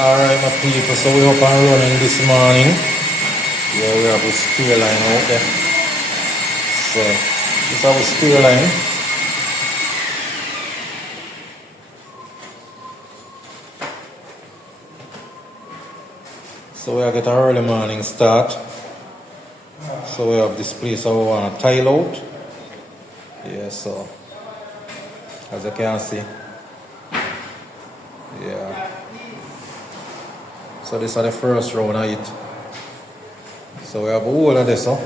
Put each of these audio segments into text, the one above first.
Alright my people, so we up and running this morning. Yeah, we have a spear line out there. So this is our spear line. So we are get an early morning start. So we have this place I want to tile out. Yeah, so as you can see. Yeah. So this is the first round of it. So we have all of this, huh?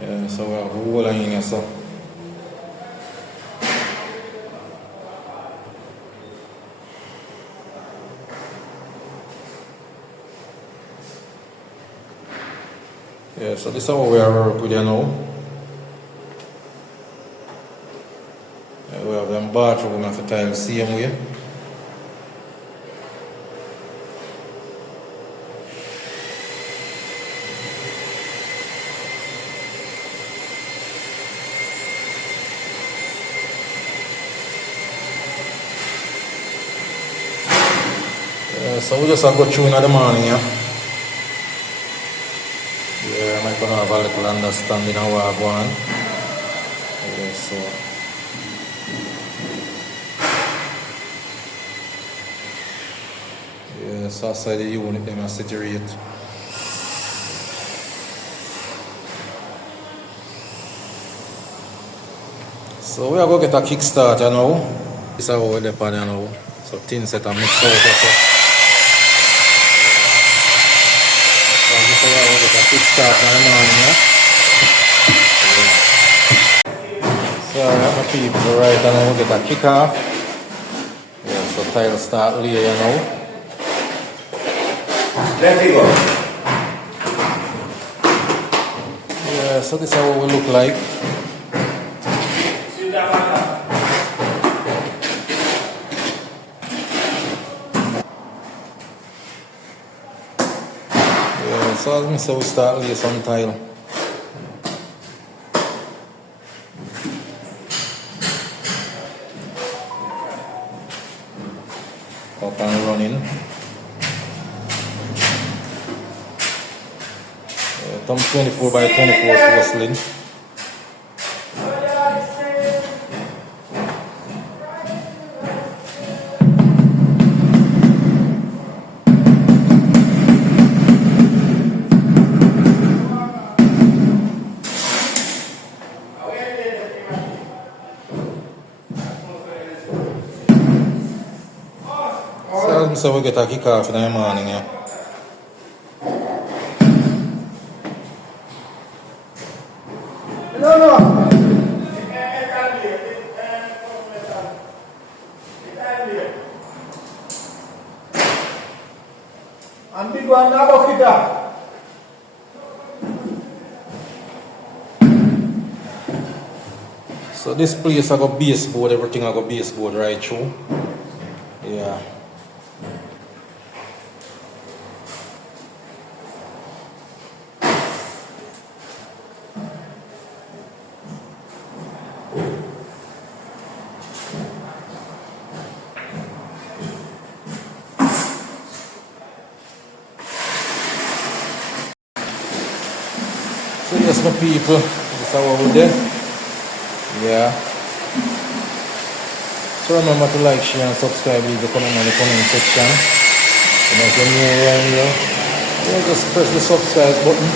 Yeah, so we have all of it, so. Yeah, so this is how we are working with you now. Yeah, we have them bathroom and for tile same way. Yeah, so we just have to go through in the morning, yeah. Yeah, I'm gonna have a little understanding of what I'm going. Yeah, so. Yeah, so outside the unit, they must saturate. So we are going to get a kickstarter now. This is how we're on now. So things set and mix out. So this is how we're going to get a kickstarter in the morning, yeah? So alright my people, right now we'll get a kick off. Yeah, so tile start laying now. Let it go. Yeah, so this is how we look like. Yeah, so as me say we start lay some tile. Up and running. Some 24 by 24 porcelain. So we get a kick off in the morning, yeah. No. And big one now, kita. So this place I got baseboard, everything I got baseboard right through. Yeah. So yes my people, this is how we did. Yeah. So remember to like, share and subscribe, leave a comment in the comment section. And if you're new around here, yeah, just press the subscribe button,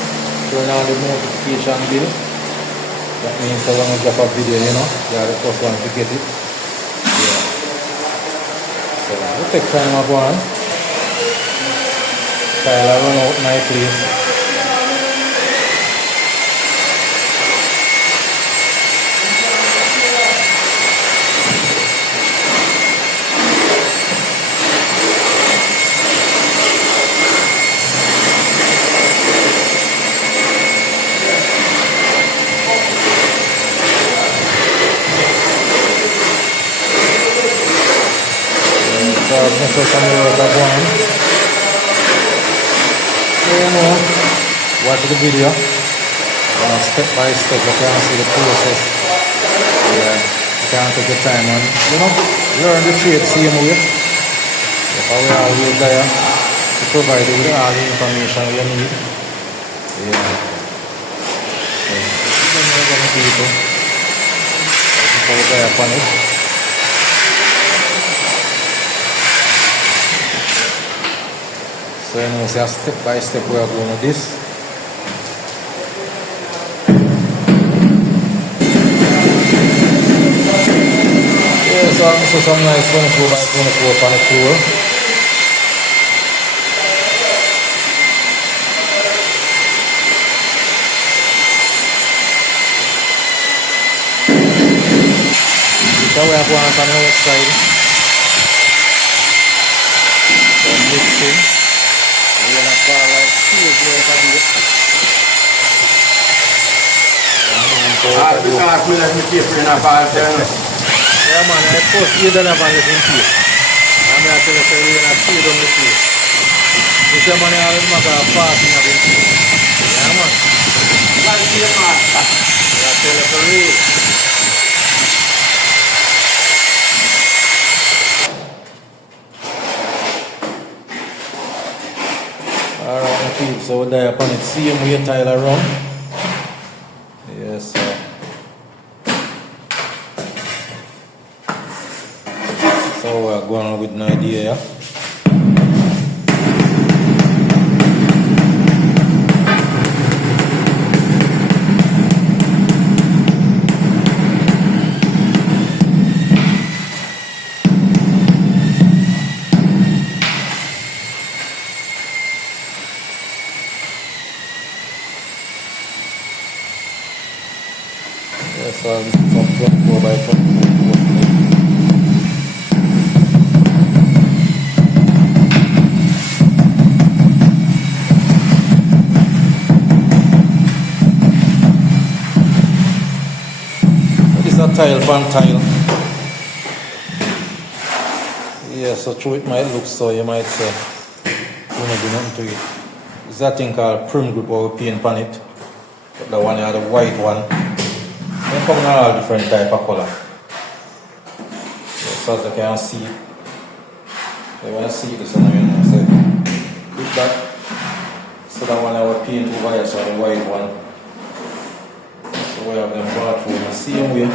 turn on the notification bell. That means that when I drop a video, you know, you are the first one to get it. Yeah. So we'll take time of one. Tile run out nicely. So I'm going to show some work I've done. So, you know, watch the video. Step by step, you can see the process. Yeah, you can take your time and learn the trade same way. If we are always there to provide you with all the information you need. Yeah. So, people. People there upon it. So you know, see step by step we are going with this. Yeah, so I'm so some nice 24 by 24 on the floor. So we have one on the outside. So mixing. We're gonna fall like seals here if I do it. Yeah man, I post you don't have a living piece. I'm going to tell you so you're going to see it on the piece. This is money I will make a passing of it. Yeah man. I tell you for real. Alright my people, so we're there upon it. See him with your tile around. Yes sir. So we're going on with an idea, yeah? Yes, so this is from 24 by 24. Tile from tile. Yeah, so through it might look so, you might say, you know, do nothing to it. It's that thing called prim grip or we paint on it. But the one, you have the white one. They come in all different type of color. Yeah, so as you can see, you want to see this one, you know, so with that, so that one I will paint over here, so the white one. So we have them brought through the same way.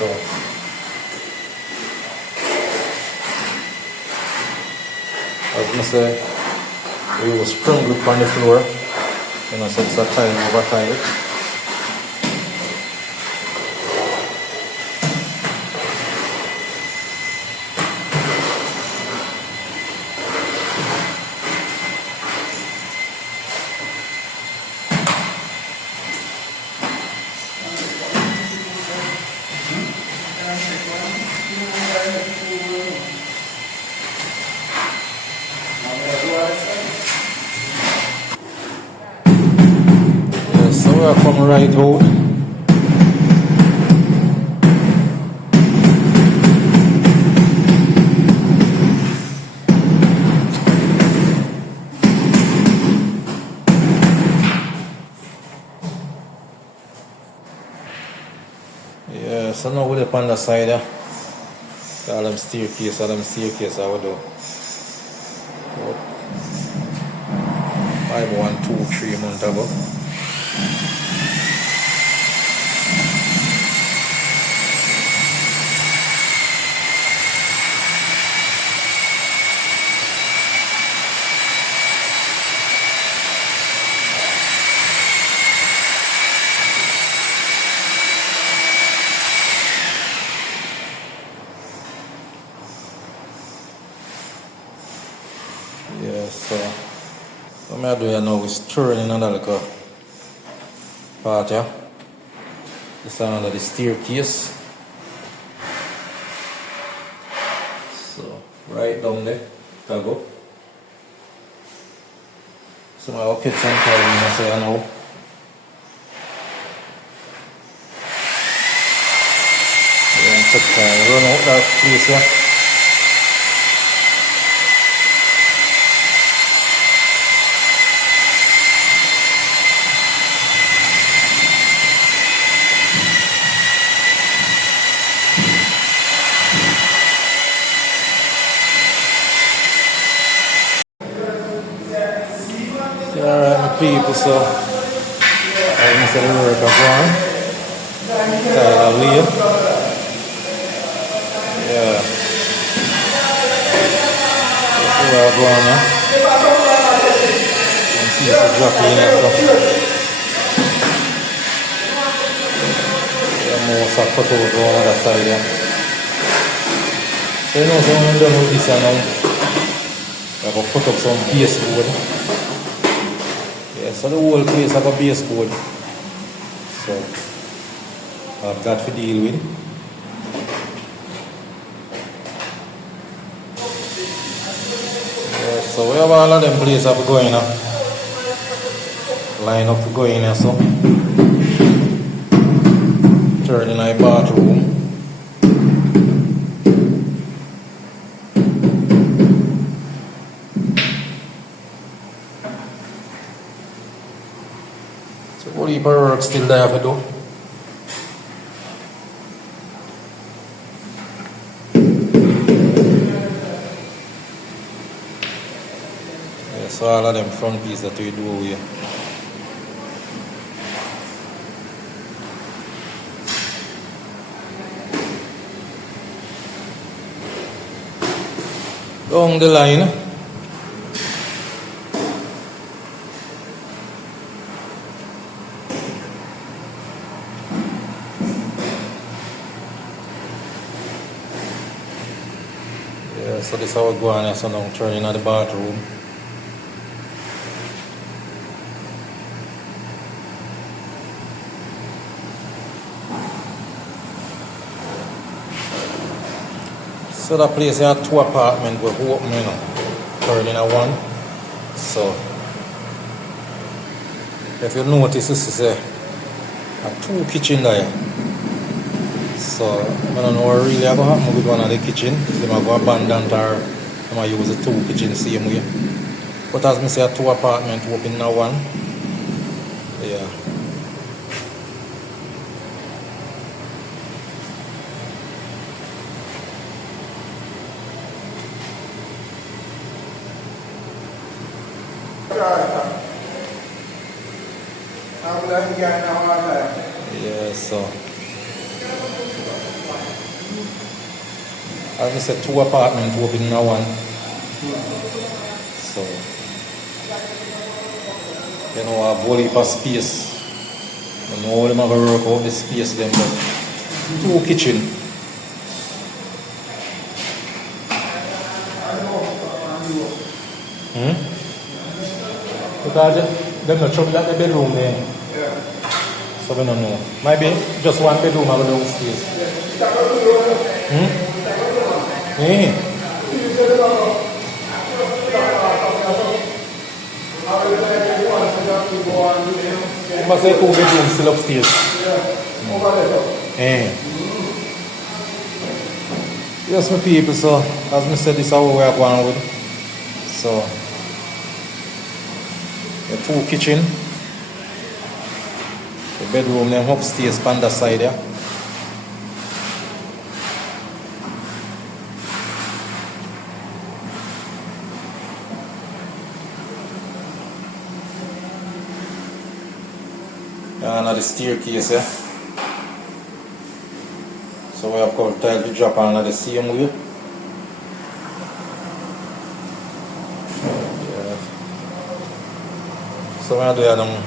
So as I say, we will spring grip on the floor, you know, so it's a tile over tile. So we are from right out. Yeah, so now we're up on the side there. All them staircase I would do. 5, 1, 2, 3 months ago. Yeah, so what I'm doing now is turning another little part here. This is under the staircase. So right down there, go. So I'll get some time in I say I know. section. Run out that place here. Alright, my people, so as I said, the work of one. Tyler Lee. Yeah. That's where I'm going now. Some pieces dropping in here, so. Yeah, more cut out on the other side here. So you know, so when I'm done with this now, I have to put up some baseboard. Yeah, so the whole place have a baseboard. So I've got to deal with. Yeah, so we have all of them places up going up. Line up to go in here, so. Turn in our bathroom. So what heap of work still there to do. Yeah, so all of them front pieces that we do here. Down the line. Yeah, so this is how we go on here, so now I'm turning at the bathroom. So that place here had 2 apartments we open, you know, turning at one. So if you notice, this is a 2 kitchen there. So I don't know what really going to happen with one of the kitchen. They might go abandoned or they might use the 2 kitchen same way. But as I say, 2 apartments open now one. Yeah. Yeah, so as I said, 2 apartments open now one. So you know, a whole heap of space. You know, all them have to work out the space them, but 2 kitchen. Because them not trouble at the bedroom there. Yeah. So we don't know. Maybe just 1 bedroom have a downstairs. Yeah. You must say 2 bedrooms still upstairs. Yeah. Yes, my people, so as I said, this is how we are going with. So the 2 kitchen, the bedroom them upstairs on the side there. And the staircase here. So we have got tiles to drop on the same way. So we are doing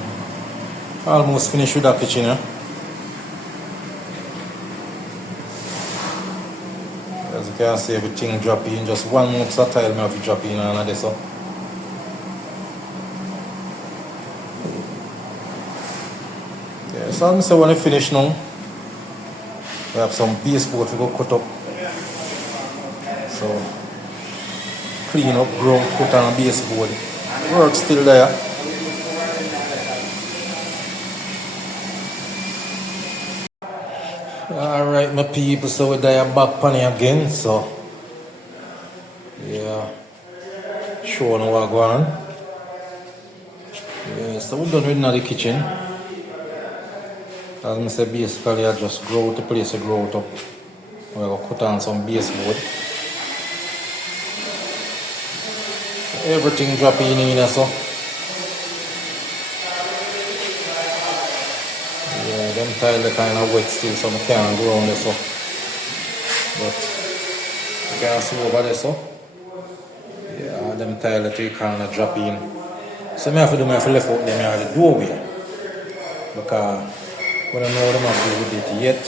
almost finished with that kitchen here. As you can see, everything drop in. Just 1 more tile I have to drop in and this up. Yeah, so when I finish now, we have some baseboard to go cut up. So clean up, ground, cut on a baseboard. Work still there. Alright, my people, so we're there back on it again, so yeah, showing what go on. Yeah, so we're done with the kitchen. As I said, basically I just grow out the place, I grow it up. We're going to cut on some baseboard. So everything dropping in so. Yeah, them tiles are kind of wet still, so I can't go around there so. But you can see over there so. Yeah, them tiles are kind of drop in. So I have to left out them at the doorway. Because we don't know what them have to do with it yet.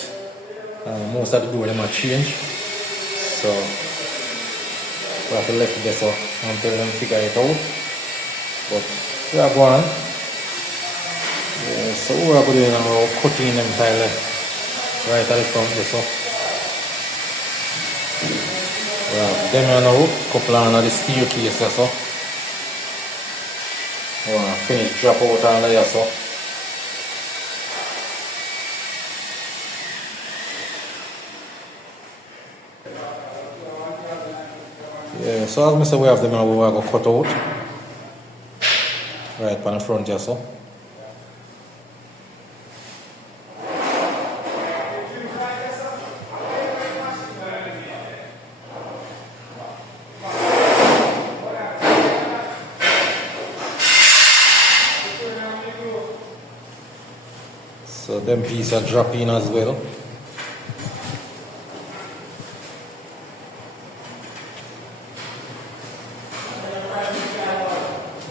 Most of the door them are changed. So we have to left it there so until them figure it out. But we are going. Yeah, so we are going now cutting them tiles right at the front there so. We have them now, couple on the staircase there so. We want to finish drop out on there so. Yeah, so as I said, we have them now, we are going to cut out. Right on the front here so. So them pieces are dropping as well.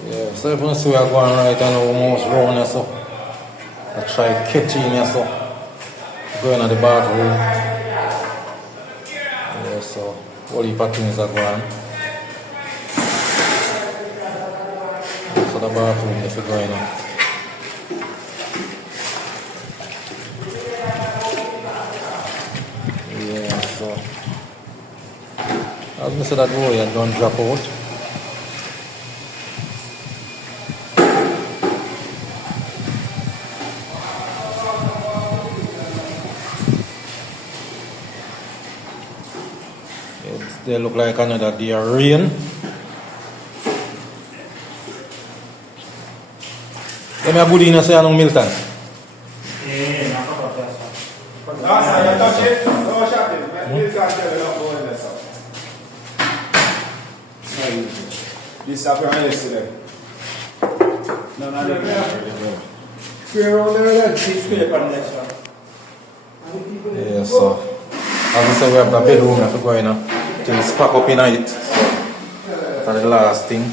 Yeah, so if you see we are going right and almost round here so. I try catching here so. Going to the bathroom. Yeah, so all the things are going. So the bathroom if you're going on. So, as I said, that roll don't drop out. They look like another day of rain. Let me have good in say no Milton. This happened yesterday. No, not yeah, so as I said, we have the bedroom that we're going to things pack up in it. So that's the last thing.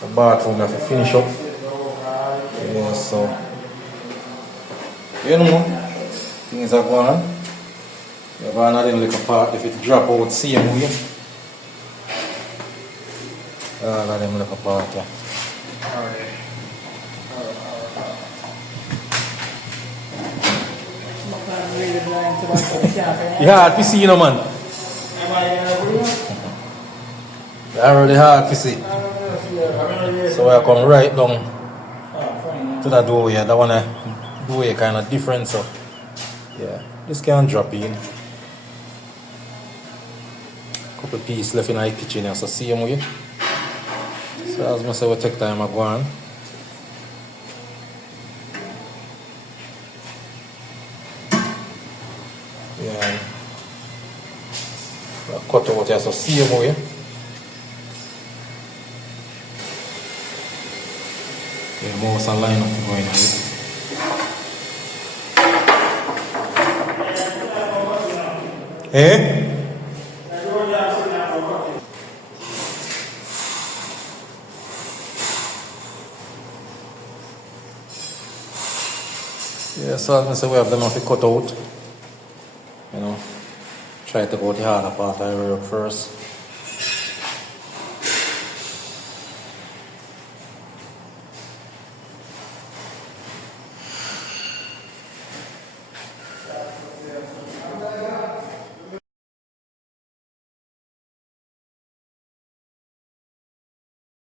The bathroom that we finish up. Yeah, so you know, things are going on. You have another little part if it drop out same way. Let them look apart, yeah. Yeah, hard to see, you know, man. Already hard to see. So I come right down to the doorway. That one doorway kind of different, so yeah, this can drop in. Couple pieces left in the kitchen, so see them with. So as I say, we take time to go on. Yeah. Cut out here, so see them with. Yeah, most of the line up to go in with. Eh? Yeah, so as I say, we have them off the cut out. You know, try to go the harder part of the work first.